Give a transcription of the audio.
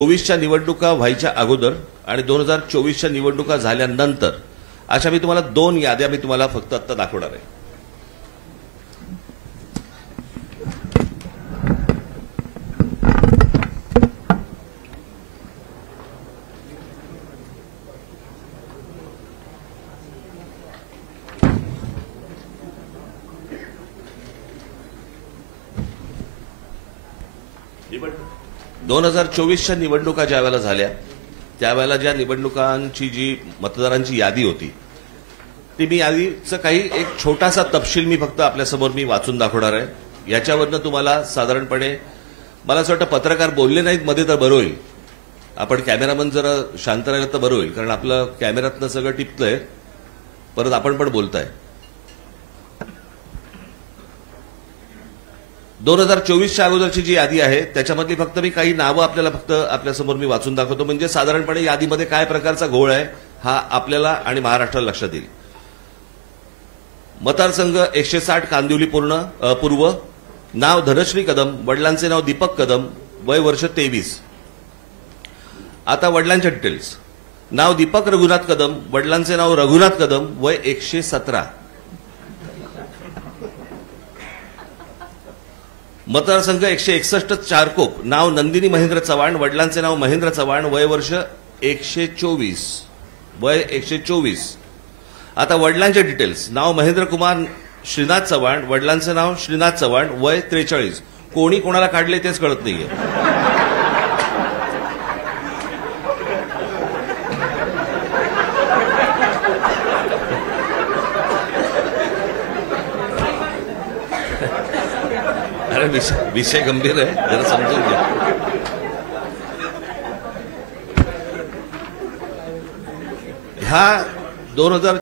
2024च्या निवडणुका व्हायच्या अगोदर आणि 2024च्या निवडणुका झाल्यानंतर अशा मी तुम्हाला दोन याद्या मी तुम्हाला फक्त आता दाखवणार आहे। दोन 2024च्या निवडणुका ज्यावेळेला झाल्या त्यावेळेला ज्या निवडणुकांची जी मतदारांची यादी होती ती मी यादीचं काही एक छोटासा तपशील मी फक्त आपल्यासमोर मी वाचून दाखवणार आहे। याच्यावरनं तुम्हाला साधारणपणे मला असं वाटतं पत्रकार बोलले नाहीत मध्ये तर बरं होईल, आपण कॅमेरामन जरा शांत राहिलं तर बरं होईल, कारण आपलं कॅमेऱ्यातनं सगळं टिपतंय, परत आपण पण बोलताय। 2024च्या अगोदरची जी यादी आहे त्याच्यामधली फक्त मी काही नावं आपल्याला फक्त आपल्यासमोर मी वाचून दाखवतो, म्हणजे साधारणपणे यादीमध्ये काय प्रकारचा घोळ आहे हा आपल्याला आणि महाराष्ट्राला लक्षात येईल। मतदारसंघ 160 कांदिवली पूर्व, नाव धनश्री कदम, वडिलांचे नाव दीपक कदम, वय वर्ष 23। आता वडिलांचे डिटेल्स, नाव दीपक रघुनाथ कदम, वडिलांचे नाव रघुनाथ कदम, वय 117। मतदारसंघ 161 चारकोप, नाव नंदिनी महेंद्र चव्हाण, वडिलांचे नाव महेंद्र चव्हाण, वय वर्ष 124, वय 124। आता वडिलांचे डिटेल्स, नाव महेंद्र कुमार श्रीनाथ चव्हाण, वडिलांचे नाव श्रीनाथ चव्हाण, वय 43। कोणी कोणाला काढले तेच कळत नाहीये। अरे विषय गंभीर आहे, जरा समजून घ्या। ह्या 2000